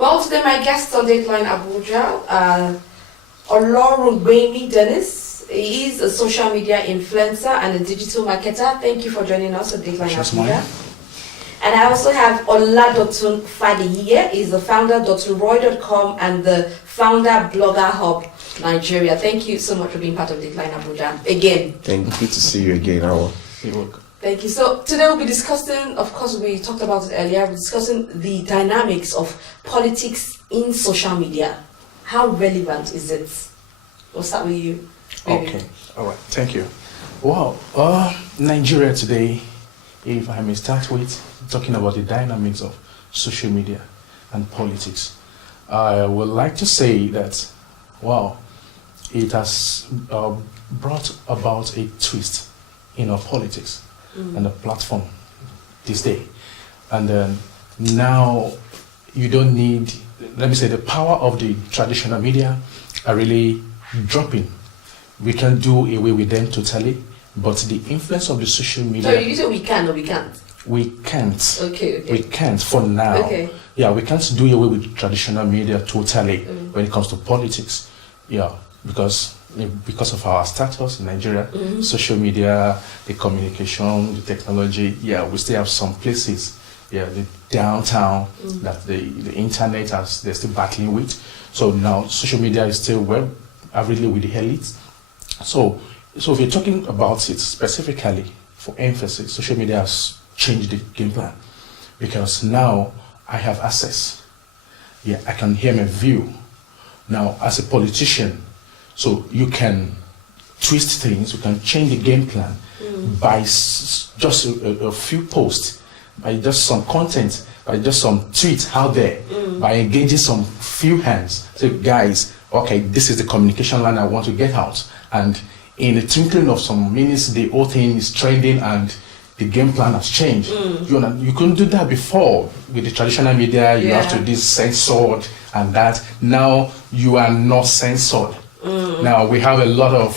Well, today my guests on Dateline Abuja are Olorungbemi Dennis. He is a social media influencer and a digital marketer. Thank you for joining us on Dateline Abuja. And I also have Oladotun Fadiye. He's the founder of Dotunroy.com and the founder Blogger Hub Nigeria. Thank you so much for being part of Dateline Abuja again. Thank you. Good to see you again, Awa. You're welcome. Thank you. So today we'll be discussing, of course we talked about it earlier, we're discussing the dynamics of politics in social media. How relevant is it? We'll start with you. Maybe. Okay, all right, thank you. Wow, Nigeria today, if I may start with talking about the dynamics of social media and politics, I would like to say that, wow, it has brought about a twist in our politics and the platform this day. And then now you don't need, let me say, the power of the traditional media are really dropping. We can do away with them totally, but the influence of the social media... So you say we can or we can't? We can't. Okay. We can't for now. Okay. Yeah, we can't do away with traditional media totally when it comes to politics. Yeah, because of our status in Nigeria, social media, the communication, the technology, yeah, we still have some places, yeah, the downtown that the internet they're still battling with. So now social media is still really with the elites. So if you're talking about it specifically for emphasis, social media has changed the game plan because now I have access. Yeah, I can hear my view. Now, as a politician, so you can twist things, you can change the game plan by just a few posts, by just some content, by just some tweets out there, by engaging some few hands. So guys, okay, this is the communication line I want to get out. And in the twinkling of some minutes, the whole thing is trending and the game plan has changed. You couldn't do that before with the traditional media. You have to be censored and that. Now you are not censored. Now we have a lot of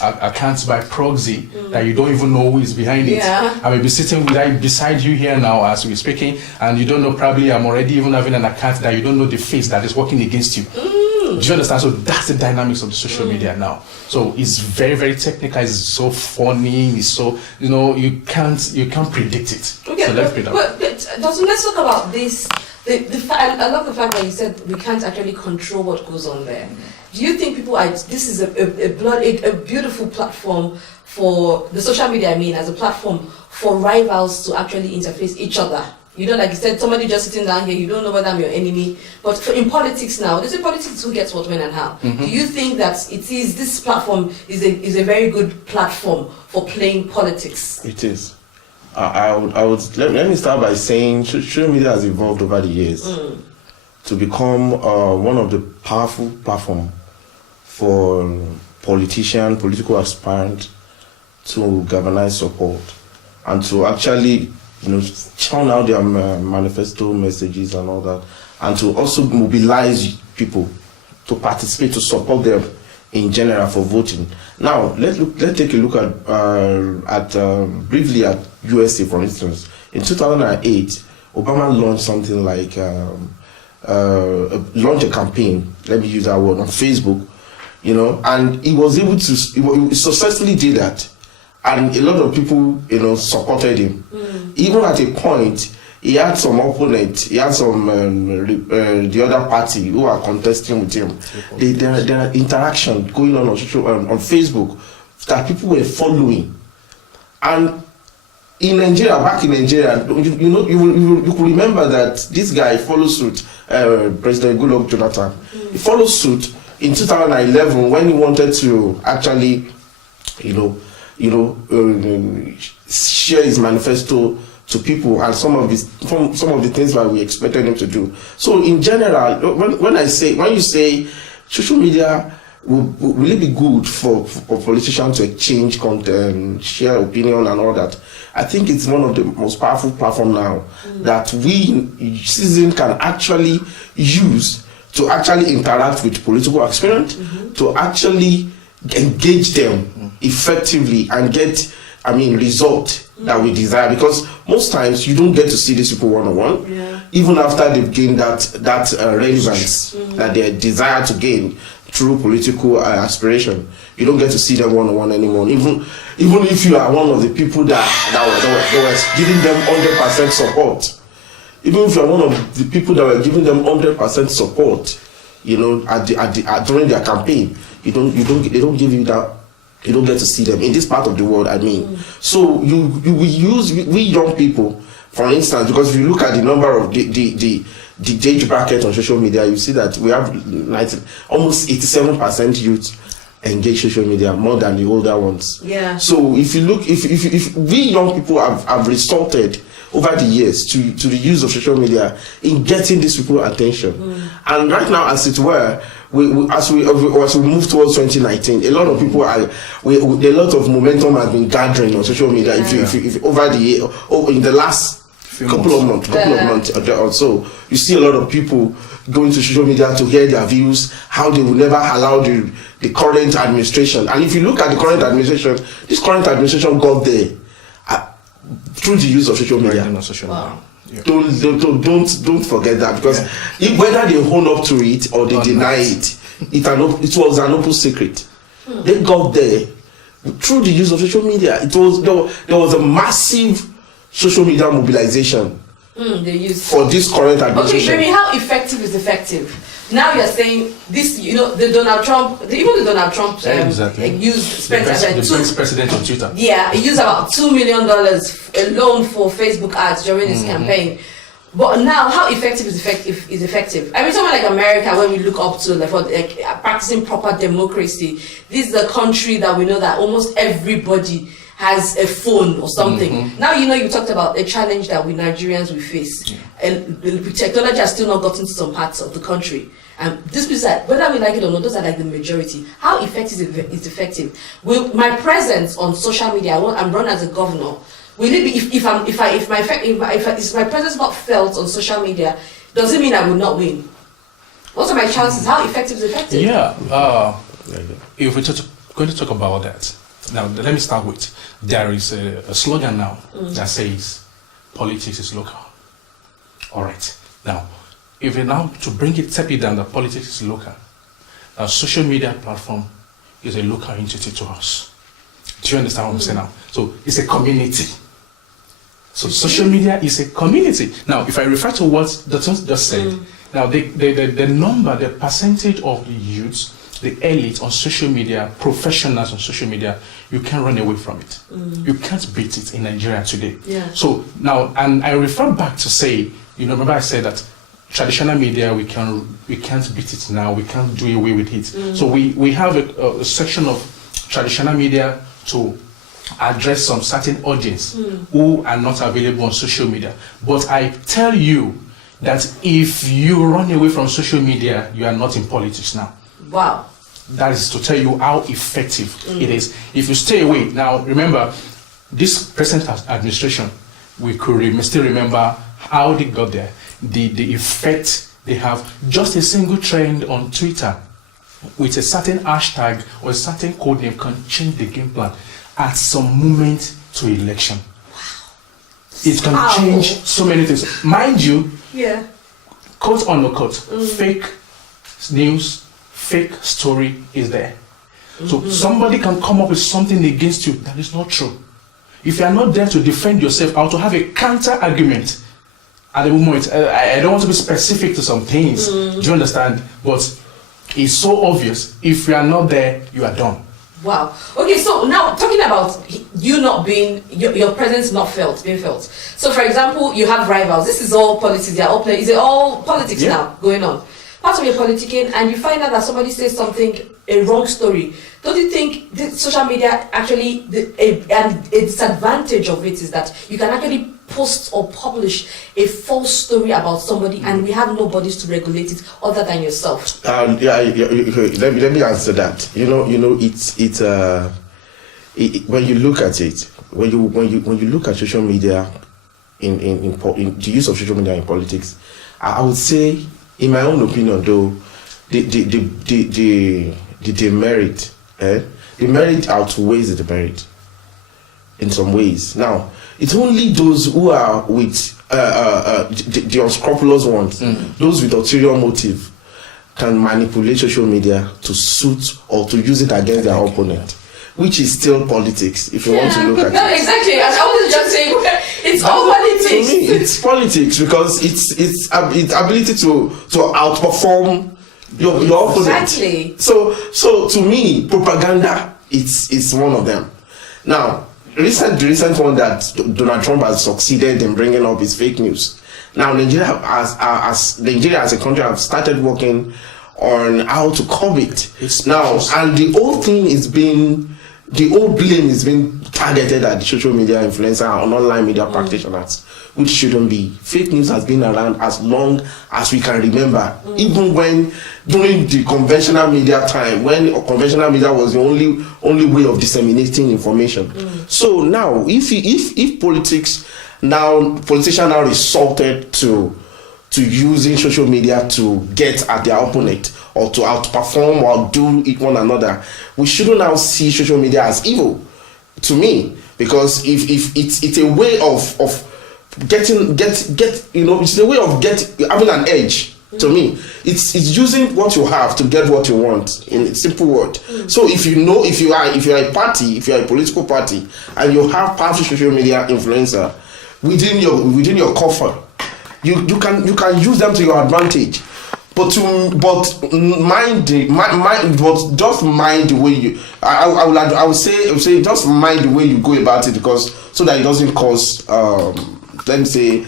accounts by proxy that you don't even know who is behind it. I may be sitting beside you here now as we're speaking, and you don't know, probably I'm already even having an account that you don't know the face that is working against you. Do you understand? So that's the dynamics of the social media now. So it's very, very technical. It's so funny. It's so, you can't predict it. Okay, so let's talk about this. I love the fact that you said we can't actually control what goes on there. Do you think this is a beautiful platform for the social media, as a platform for rivals to actually interface each other? Like you said, somebody just sitting down here, you don't know whether I'm your enemy. But in politics now, there's a politics who gets what, when, and how. Do you think that this platform is a very good platform for playing politics? It is. Let me start by saying social media has evolved over the years to become one of the powerful platforms for political aspirants to galvanize support and to actually churn out their manifesto messages and all that, and to also mobilize people to participate, to support them in general for voting. Now, let's take a look at briefly at USA, for instance. In 2008, Obama launched something like launch a campaign. Let me use that word on Facebook, and he was able to. He successfully did that. And a lot of people, supported him. Even at a point, he had some opponents, he had some the other party who are contesting with him. There are interaction going on Facebook that people were following. And in Nigeria, back in Nigeria, you could remember that this guy followed suit, President Goodluck Jonathan. He followed suit in 2011 when he wanted to actually, share his manifesto to people and some of the things that we expected him to do. So in general, when you say social media will it be good for politicians to exchange content, share opinion and all that, I think it's one of the most powerful platforms now that we citizens can actually use to actually interact with political aspirants, to actually engage them effectively and get result that we desire, because most times you don't get to see these people one-on-one, even after they've gained that relevance that they desire to gain through political aspiration. You don't get to see them one-on-one anymore, even if you are one of the people that were giving them 100% support. Even if you are one of the people that were giving them 100% support, during their campaign, they don't give you that. You don't get to see them in this part of the world. So we young people, for instance, because if you look at the number of the age bracket on social media, you see that we have almost 87% youth engage social media more than the older ones. Yeah. So if you look, if we young people have resorted over the years to the use of social media in getting these people attention, and right now, as it were, as we move towards 2019, a lot of people a lot of momentum has been gathering on social media. If over the year, in the last couple of months or so, you see a lot of people going to social media to hear their views, how they will never allow the current administration. And if you look at the current administration, this current administration got there through the use of social media. Wow. Yeah. Don't forget that, because whether they hold up to it or they deny it, it was an open secret. They got there through the use of social media. There was a massive social media mobilization they use for this current administration. Okay, Jeremy, how effective is effective? Now you're saying this, the Donald Trump spent the vice president on Twitter. Yeah, he used about $2 million alone for Facebook ads during his campaign. But now, how effective is effective? I mean, someone like America, when we look up to practicing proper democracy, this is a country that we know that almost everybody has a phone or something. Now you talked about a challenge that we Nigerians we face, and technology has still not gotten to some parts of the country. And this is that, whether we like it or not, those are like the majority. How effective is effective? Will my presence on social media, I'm run as a governor, will it be if my presence not felt on social media, does it mean I will not win? What are my chances? How effective is effective? Yeah. If we're going to talk about that, now let me start with, there is a slogan now that says politics is local. All right. Now, if you're now to bring it, step it down, that politics is local, a social media platform is a local entity to us. Do you understand what I'm saying now? So it's a community. So social media is a community. Now, if I refer to what Dotun just said, now the percentage of the youths, the elite on social media, professionals on social media, you can't run away from it. You can't beat it in Nigeria today. Yeah. So now, and I refer back to say, remember I said that traditional media, we can't beat it now, we can't do away with it. So we have a section of traditional media to address some certain audience who are not available on social media. But I tell you that if you run away from social media, you are not in politics now. Wow. That is to tell you how effective it is. If you stay away, now remember, this present administration, we could still remember how they got there, the effect they have. Just a single trend on Twitter with a certain hashtag or a certain code name can change the game plan at some moment to election. Wow. It can change so many things. Mind you, quote or no quote, fake news, fake story is there. So somebody can come up with something against you that is not true. If you are not there to defend yourself or to have a counter argument at the moment, I don't want to be specific to some things, do you understand? But it's so obvious, if you are not there, you are done. Wow. Okay, so now talking about you not being, your presence not being felt. So for example, you have rivals. This is all politics, they are all is it all politics now going on? Part of your politicking, and you find out that somebody says something, a wrong story. Don't you think this social media actually, a disadvantage of it is that you can actually post or publish a false story about somebody, and we have nobody to regulate it other than yourself? Let me answer that. When you look at it, when you look at social media in the use of social media in politics, I would say, in my own opinion, though, the demerit, the merit outweighs the demerit. in some ways. Now, it's only those who are with the unscrupulous ones, those with ulterior motive, can manipulate social media to suit or to use it against their opponent, which is still politics, if you want to look at no, it. exactly. As I was just saying, it's all politics. To me, it's politics because it's ability to outperform your opponent. Exactly. So to me, propaganda it's one of them. Now, the recent one that Donald Trump has succeeded in bringing up is fake news. Now, Nigeria as a country have started working on how to curb it. And the whole blame is being targeted at the social media influencer and online media practitioners, which shouldn't be. Fake news has been around as long as we can remember, even when during the conventional media time, when conventional media was the only way of disseminating information. So now, if politicians now resorted to using social media to get at their opponent or to outperform or outdo one another, we shouldn't now see social media as evil, to me, because if it's a way of getting it's a way of having an edge. To me, it's using what you have to get what you want, in a simple word. So if you are a political party and you have powerful social media influencer within your coffer, you can use them to your advantage, but just mind the way you. I would say just mind the way you go about it, because so that it doesn't cause let me say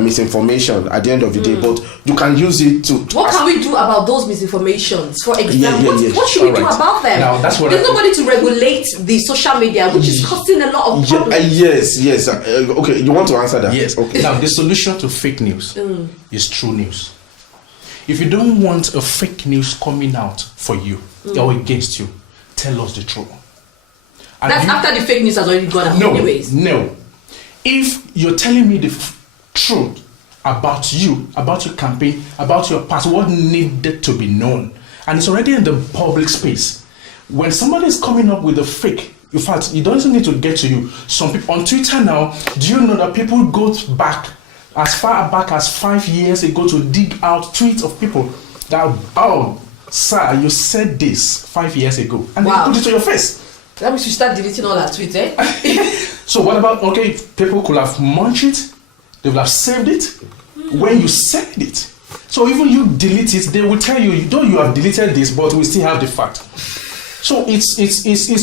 misinformation at the end of the day. But you can use it to. What can we do about those misinformations? For example, what should we do about them? Now, that's what there's nobody to regulate the social media, which is causing a lot of problems. Yes. Okay, you want to answer that? Yes. Okay. Now, the solution to fake news is true news. If you don't want a fake news coming out for you or against you, tell us the truth. And That's after the fake news has already gone out anyways. No. If you're telling me the truth about you, about your campaign, about your past, what needed to be known, and it's already in the public space, when somebody is coming up with a fake, in fact, it doesn't need to get to you. Some people on Twitter now, do you know that people go back as far back as 5 years ago to dig out tweets of people that, oh, sir, you said this 5 years ago, and they put it to your face. That means you start deleting all our tweets, eh? So what about, okay, people could have munched it, they will have saved it when you said it. So even you delete it, they will tell you, though you have deleted this, but we still have the fact. So it's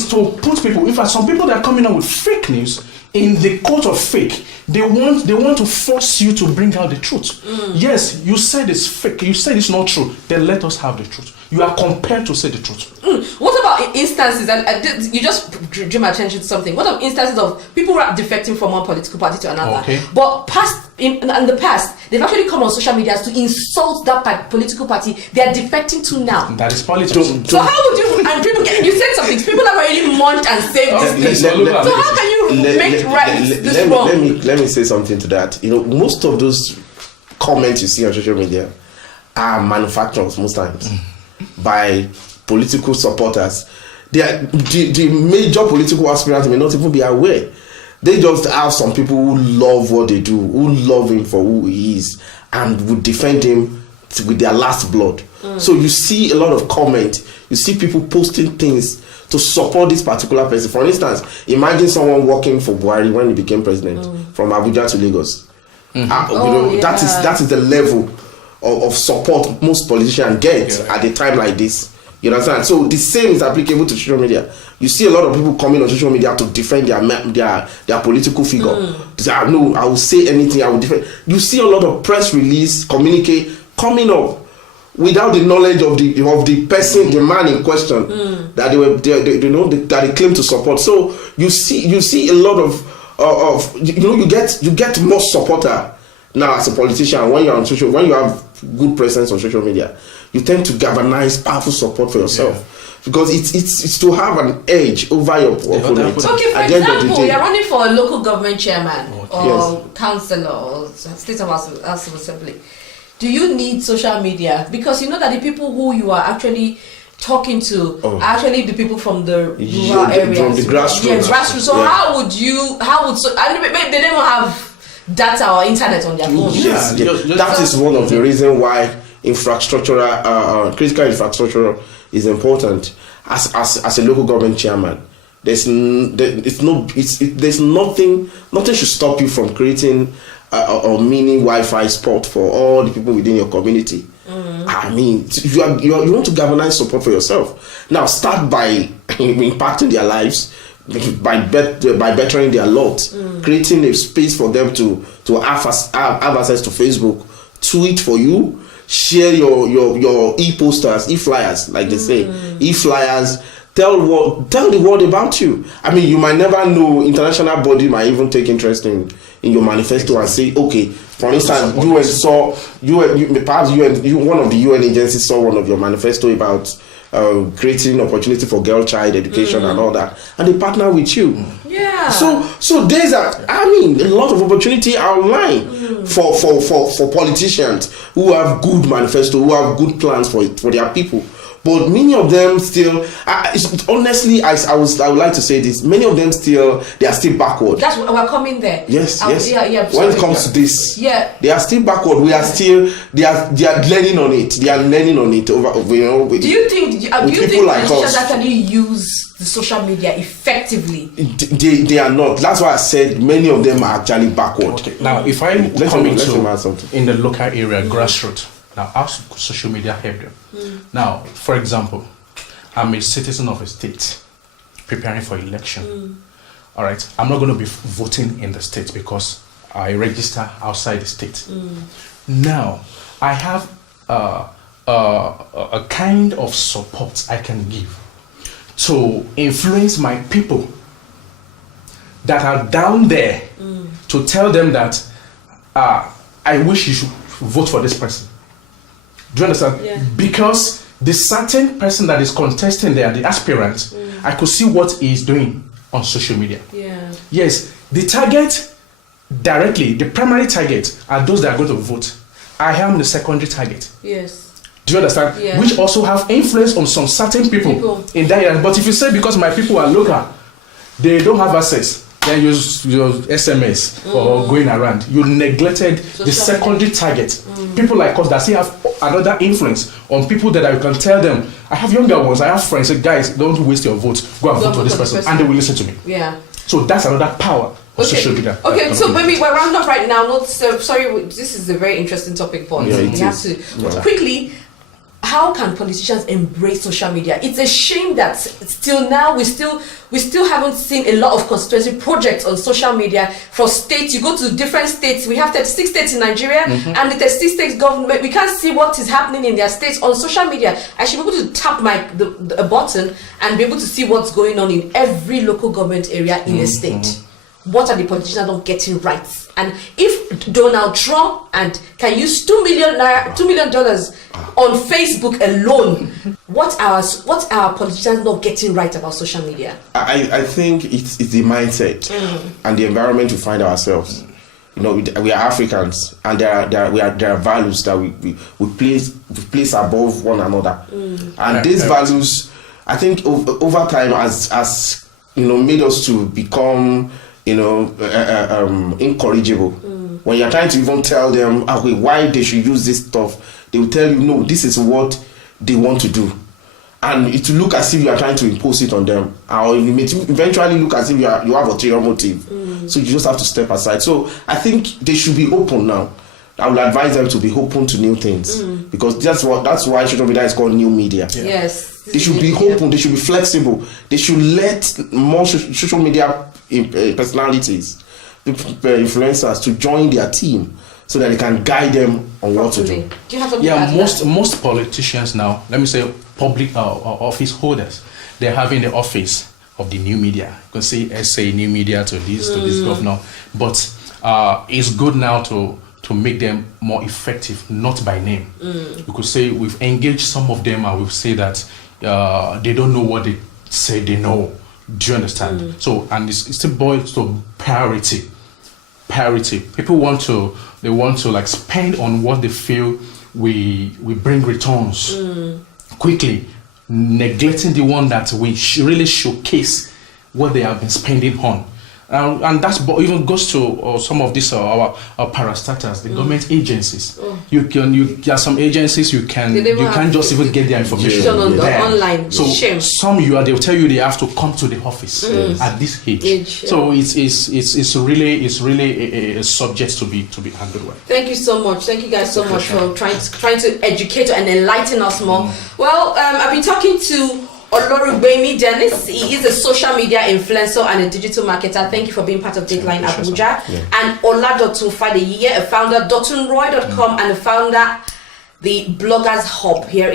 to put people, in fact, some people that are coming out with fake news, in the court of fake, they want to force you to bring out the truth. Yes, you said it's fake, you said it's not true, then let us have the truth. You are compelled to say the truth. What about instances, and you just drew my attention to something, what about instances of people who are defecting from one political party to another, but in the past, they've actually come on social media to insult that political party they are defecting to now? That is politics. So how would you, and people you said something, people have already munched and saved this thing. So how can you make this wrong? Let me say something to that. Most of those comments you see on social media are manufactured most times by political supporters. The major political aspirants may not even be aware. They just have some people who love what they do, who love him for who he is, and would defend him with their last blood. So you see a lot of comment. You see people posting things to support this particular person. For instance, imagine someone working for Buhari when he became president, from Abuja to Lagos. That is the level of support most politicians get at a time like this. You understand? So the same is applicable to social media. You see a lot of people coming on social media to defend their political figure. To say, no, I will say anything, I will defend. You see a lot of press release, communicate coming up without the knowledge of the person, the man in question, that they claim to support. So you see a lot of you get more supporter now as a politician when you're on social, when you have good presence on social media. You tend to galvanize powerful support for yourself because it's to have an edge over your opponent. Okay, for example, you're running for a local government chairman or councillor or state of House of Assembly. Do you need social media? Because you know that the people who you are actually talking to actually the people from the rural Yeah, areas, from the grassroots. Yeah, grassroots. So Yeah. how would and maybe they don't have data or internet on their phone. Yes, Yeah, yeah. just- That is one of the reasons why critical infrastructure is important. As a local government chairman, there's nothing should stop you from creating a mini Wi-Fi spot for all the people within your community. I mean, you want to galvanize support for yourself. Now start by impacting their lives by bettering their lot, creating a space for them to have access to Facebook, tweet for you, share your e-posters, e-flyers, like they say, e-flyers. Tell the world about you. I mean, you might never know. International body might even take interest in your manifesto and say, okay, for instance, perhaps one of the UN agencies saw one of your manifesto about creating opportunity for girl child education and all that, and they partner with you. Yeah. So there's a lot of opportunity online for politicians who have good manifesto, who have good plans for their people. But many of them still, honestly, I would like to say this. Many of them they are still backward. That's we're coming there. Yes. Yeah. When it comes to this, yeah, they are still backward. We are still. They are learning on it. They are learning on it over. Do you think like politicians us actually use the social media effectively? They are not. That's why I said many of them are actually backward. Okay. Now, if I Let come him into add something. in the local area, grassroots. Now, how should social media help them? Now, for example, I'm a citizen of a state preparing for election. All right, I'm not going to be voting in the state because I register outside the state. Now, I have a kind of support I can give to influence my people that are down there to tell them that I wish you should vote for this person. Do you understand? Yeah. Because the certain person that is contesting there, the aspirant, I could see what he is doing on social media. Yeah. Yes, the target directly, the primary target are those that are going to vote. I am the secondary target. Yes. Do you understand? Yeah. Which also have influence on some certain people in that area. But if you say because my people are local, they don't have access, then use your SMS or going around, you neglected the secondary target. People like us that still have another influence on people that I can tell them. I have younger ones, I have friends, say, guys, don't waste your vote, go and vote for this person, and they will listen to me. Yeah. So that's another power of social media. Okay, so maybe we're round up right now. Sorry, this is a very interesting topic, Paul. Yeah, we it have is. to Yeah. quickly. How can politicians embrace social media? It's a shame that still now we still haven't seen a lot of constituency projects on social media for states. You go to different states. We have 36 states in Nigeria, and the 36 states government, we can't see what is happening in their states on social media. I should be able to tap a button and be able to see what's going on in every local government area in a state. What are the politicians not getting right? And if Donald Trump can use $2 million on Facebook alone, what are politicians not getting right about social media? I think it's the mindset and the environment we find ourselves. You know, we are Africans, and there are values that we place above one another, and these values, I think, over time, as made us to become incorrigible. When you're trying to even tell them why they should use this stuff, they will tell you, no, this is what they want to do, and it will look as if you are trying to impose it on them, or it may eventually look as if you have ulterior motive. So you just have to step aside. So I think they should be open now. I would advise them to be open to new things, because that's why social media is called new media. Yeah. Yes. They should be open, they should be flexible, they should let more social media personalities, influencers, to join their team so that they can guide them on what to do. Do you have something to add to that? Most politicians now, let me say public office holders, they're having the office of the new media. You can say SA new media to this governor, but it's good now to make them more effective, not by name. You could say we've engaged some of them, and we've say that they don't know what they say they know. Do you understand? So, and it still boils to parity. People want to like spend on what they feel we bring returns quickly. neglecting the one that we really showcase what they have been spending on. And that's even goes to some of these our parastatals, the government agencies. There are some agencies you can't just even get their information on the there. online. So Shame. some they'll tell you they have to come to the office at this age. So it's really a subject to be handled well. Thank you so much. Thank you guys so much for trying to educate and enlighten us more. Well, I've been talking to Olorungbemi Dennis. He is a social media influencer and a digital marketer. Thank you for being part of Dateline Abuja. And Oladotun Fadeye, a founder, dotunroy.com, and a founder, the Bloggers Hub here